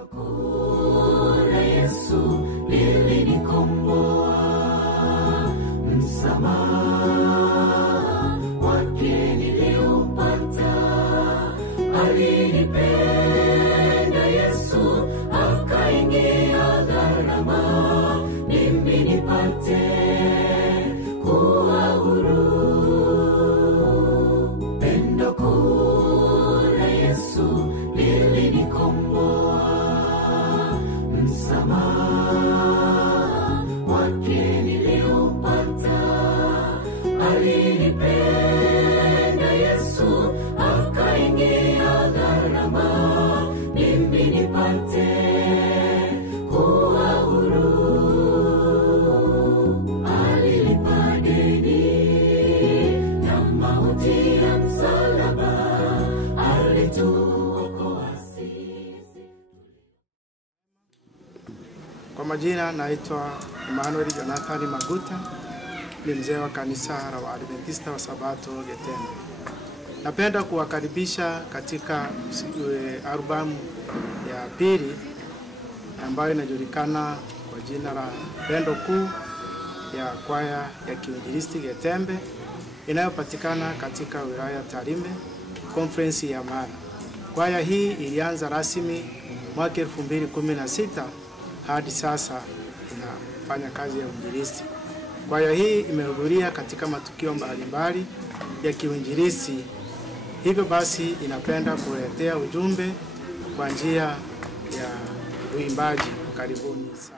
Pendo kuu la Yesu lilinikomboa, msamaha wake niliupata. Alinipenda Yesu akaingia gharama, mimi nipate kuwa huru. Pendo kuu la Yesu lilinikomboa, msamaha wake niliupata. Alinipenda Yesu akaingia gharama, mimi nipate kuwa huru. Alilipa deni na mauti ya msalaba, alituokoa sisi. Kwa majina naitwa Emmanuel Jonathan Maguta, ni mzee wa kanisa la Waadventista wa Sabato Getembe. Napenda kuwakaribisha katika albamu ya pili ambayo inajulikana kwa jina la Pendo Kuu ya kwaya ya Kiinjilisti Getembe, inayopatikana katika wilaya Tarime, Conference ya Mara. Kwaya hii ilianza rasmi mwaka 2016 hadi sasa inafanya kazi ya uinjilisti. Kwaya hii imehudhuria katika matukio mbalimbali ya kiinjilisti. Hivyo basi inapenda kuletea ujumbe kwa njia ya uimbaji. Karibuni sana.